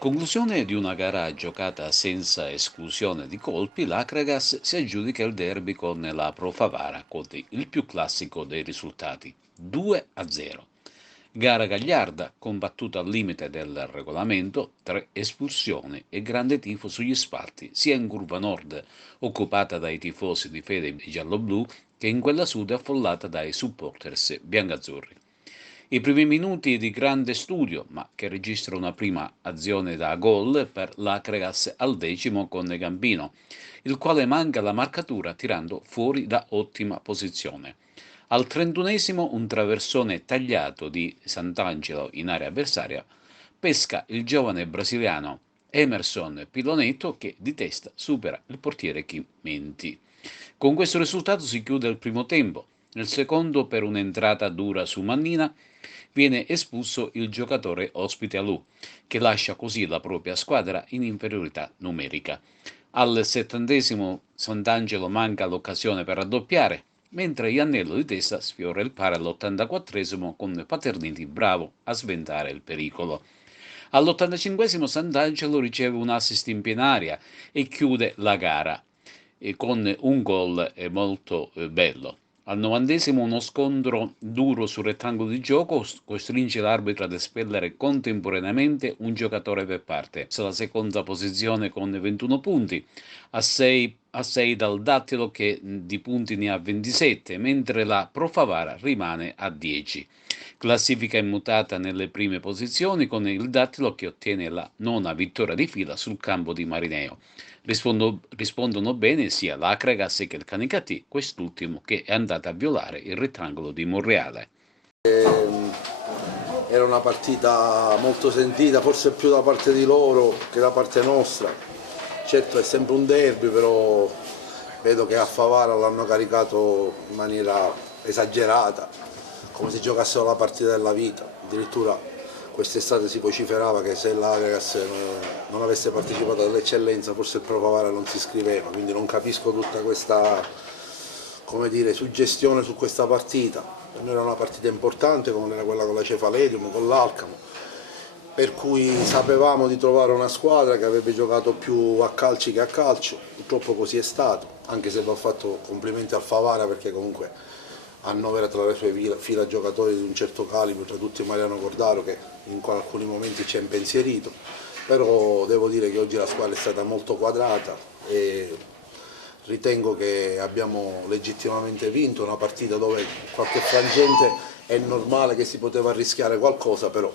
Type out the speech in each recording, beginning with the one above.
conclusione di una gara giocata senza esclusione di colpi, l'Akragas si aggiudica il derby con la Pro Favara, con il più classico dei risultati, 2-0. Gara gagliarda, combattuta al limite del regolamento, 3 espulsioni e grande tifo sugli spalti, sia in curva nord, occupata dai tifosi di fede giallo-blu, che in quella sud affollata dai supporters biancazzurri. I primi minuti di grande studio, ma che registra una prima azione da gol per l'Acregas al 10° con Gambino, il quale manca la marcatura tirando fuori da ottima posizione. Al 31° un traversone tagliato di Sant'Angelo in area avversaria pesca il giovane brasiliano Emerson Pilonetto che di testa supera il portiere Chimenti. Con questo risultato si chiude il primo tempo. Nel secondo, per un'entrata dura su Mannina, viene espulso il giocatore ospite Alù, che lascia così la propria squadra in inferiorità numerica. Al 70° Sant'Angelo manca l'occasione per raddoppiare, mentre Iannello di testa sfiora il pari all'84° con Paterniti bravo a sventare il pericolo. All'85° Sant'Angelo riceve un assist in piena aria e chiude la gara con un gol molto bello. Al 90° uno scontro duro sul rettangolo di gioco costringe l'arbitro ad espellere contemporaneamente un giocatore per parte. La seconda posizione con 21 punti, a 6 dal Dattilo che di punti ne ha 27, mentre la Pro Favara rimane a 10. Classifica immutata nelle prime posizioni con il Dattilo che ottiene la 9ª vittoria di fila sul campo di Marineo. Rispondono bene sia l'Acragas che il Canicattì, quest'ultimo che è andato a violare il rettangolo di Monreale. Era una partita molto sentita, forse più da parte di loro che da parte nostra. Certo è sempre un derby, però vedo che a Favara l'hanno caricato in maniera esagerata, come se giocassero la partita della vita. Addirittura quest'estate si vociferava che se l'Agragas non avesse partecipato all'eccellenza forse il Pro Favara non si iscriveva, quindi non capisco tutta questa, come dire, suggestione su questa partita. Per noi era una partita importante come era quella con la Cefaledium, con l'Alcamo, per cui sapevamo di trovare una squadra che avrebbe giocato più a calci che a calcio, purtroppo così è stato, anche se va fatto complimenti al Favara perché comunque annovera tra le sue fila giocatori di un certo calibro, tra tutti Mariano Cordaro che in alcuni momenti ci ha impensierito, però devo dire che oggi la squadra è stata molto quadrata e ritengo che abbiamo legittimamente vinto una partita dove qualche frangente è normale che si poteva rischiare qualcosa, però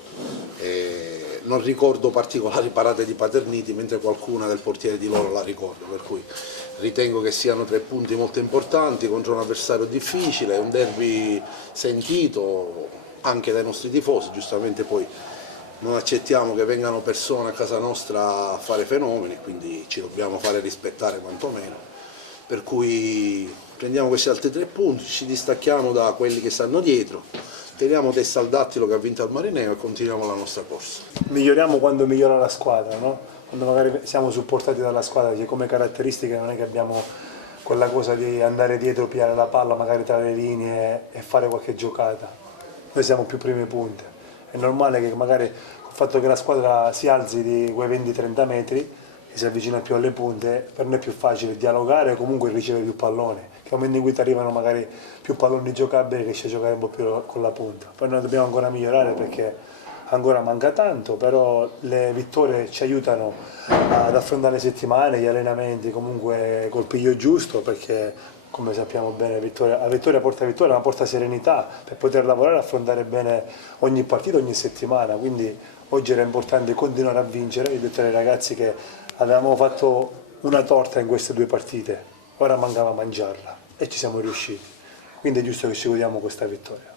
non ricordo particolari parate di Paterniti, mentre qualcuna del portiere di loro la ricordo, per cui ritengo che siano 3 punti molto importanti contro un avversario difficile, un derby sentito anche dai nostri tifosi, giustamente poi non accettiamo che vengano persone a casa nostra a fare fenomeni, quindi ci dobbiamo fare rispettare quantomeno, per cui prendiamo questi altri 3 punti, ci distacchiamo da quelli che stanno dietro, teniamo testa al Dattilo che ha vinto al Marineo e continuiamo la nostra corsa. Miglioriamo quando migliora la squadra, no? Quando magari siamo supportati dalla squadra, che come caratteristiche non è che abbiamo quella cosa di andare dietro, pigliare la palla magari tra le linee e fare qualche giocata. Noi siamo più prime punte, è normale che magari col fatto che la squadra si alzi di quei 20-30 metri e si avvicina più alle punte, per noi è più facile dialogare e comunque ricevere più pallone, che nel momento in cui ti arrivano magari più palloni giocabili riesci a giocare un po' più con la punta. Poi noi dobbiamo ancora migliorare perché ancora manca tanto, però le vittorie ci aiutano ad affrontare le settimane, gli allenamenti comunque col piglio giusto, perché come sappiamo bene la vittoria porta vittoria, ma porta serenità per poter lavorare e affrontare bene ogni partita, ogni settimana, quindi oggi era importante continuare a vincere. Io ho detto ai ragazzi che avevamo fatto una torta in queste 2 partite, ora mancava mangiarla e ci siamo riusciti, quindi è giusto che ci godiamo questa vittoria.